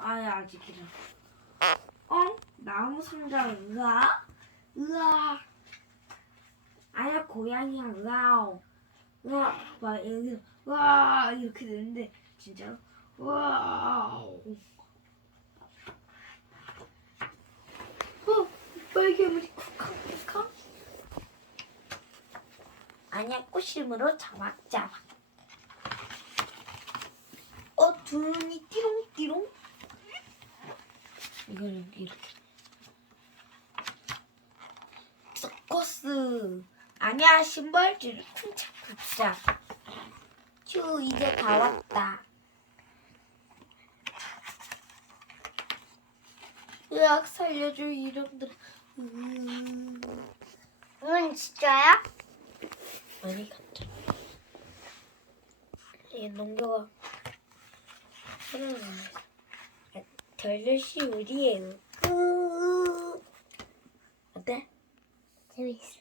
아야 아직이라. 어? 나무 상자 으아? 으아. 아야 고양이야 으아. 으아. 막 여기 으아 이렇게 되는데 진짜로 으아. 어 빨개물이 쿵쾅쿵쾅. 아니야 꽃심으로 자박자박. 어 두 눈이 띠롱띠롱. 이거는 이렇게. 서커스. 아니야 신발줄 쿵짝쿵짝. 휴 이제 다 왔다. 으악 살려줘 이놈들. 음. 응, 진짜야? 아니 갑자. 얘 농교가 아, 덜덜시 우리예요. 으. 어때? 재밌어.